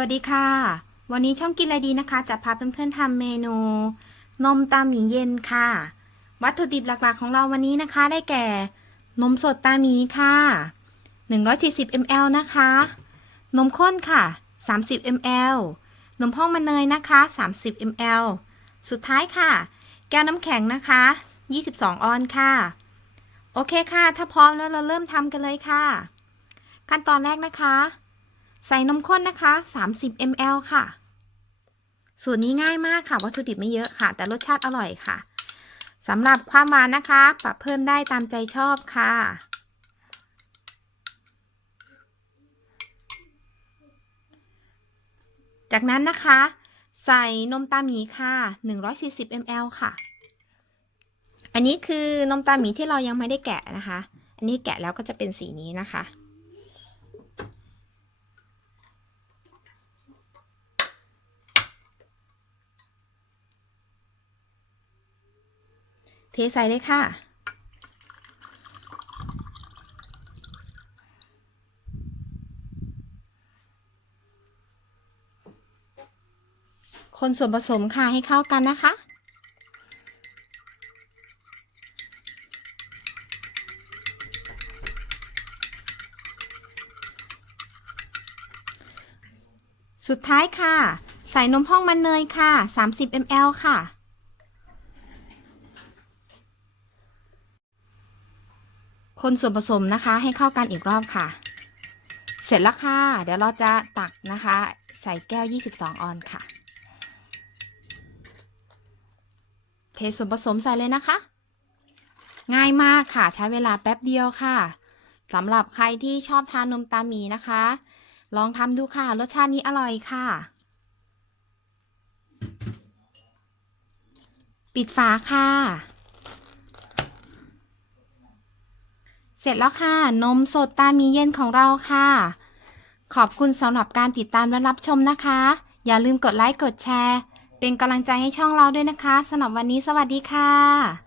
วัสดีค่ะ วันนี้ช่องกินอะไรดีนะคะ จะพาเพื่อนๆทำเมนู นมตาหมีเย็นค่ะ วัตถุดิบหลักๆของเราวันนี้นะคะ ได้แก่ นมสดตาหมีค่ะ 140 ml นะคะ นมข้นค่ะ 30 ml นมห้องมันเนยนะคะ 30 ml สุดท้ายค่ะ แก้วน้ำแข็งนะคะ 22 ออนซ์ค่ะ โอเคค่ะ ถ้าพร้อมแล้วเราเริ่มทำกันเลยค่ะ ขั้นตอนแรกนะคะ ใส่นมข้นนะคะ 30 ml ค่ะ สูตรนี้ง่ายมากค่ะ วัตถุดิบไม่เยอะค่ะ แต่รสชาติอร่อยค่ะสำหรับความหวานนะคะ ปรับเพิ่มได้ตามใจชอบค่ะ จากนั้นนะคะ ใส่นมตาหมีค่ะ 140 ml ค่ะ อันนี้คือนมตาหมีที่เรายังไม่ได้แกะนะคะ อันนี้แกะแล้วก็จะเป็นสีนี้นะคะ เทใส่เลยค่ะ คนส่วนผสมค่ะให้เข้ากันนะคะสุดท้ายค่ะ ใส่นมห้องมันเนยค่ะ 30 ml ค่ะ คนส่วนผสมนะคะให้เข้ากันอีกรอบค่ะ เสร็จแล้วค่ะ เดี๋ยวเราจะตักนะคะ ใส่แก้ว 22 ออนค่ะ เทส่วนผสมใส่เลยนะคะ ง่ายมากค่ะใช้เวลาแป๊บเดียวค่ะสำหรับใครที่ชอบทานนมตาหมีนะคะ ลองทำดูค่ะ รสชาตินี้อร่อยค่ะ ปิดฝาค่ะ สร็จแล้วค่ะ นมสดตามีเย็นของเราค่ะ ขอบคุณสำหรับการติดตามและรับชมนะคะ อย่าลืมกดไลค์กดแชร์ เป็นกำลังใจให้ช่องเราด้วยนะคะสำหรับวันนี้สวัสดีค่ะ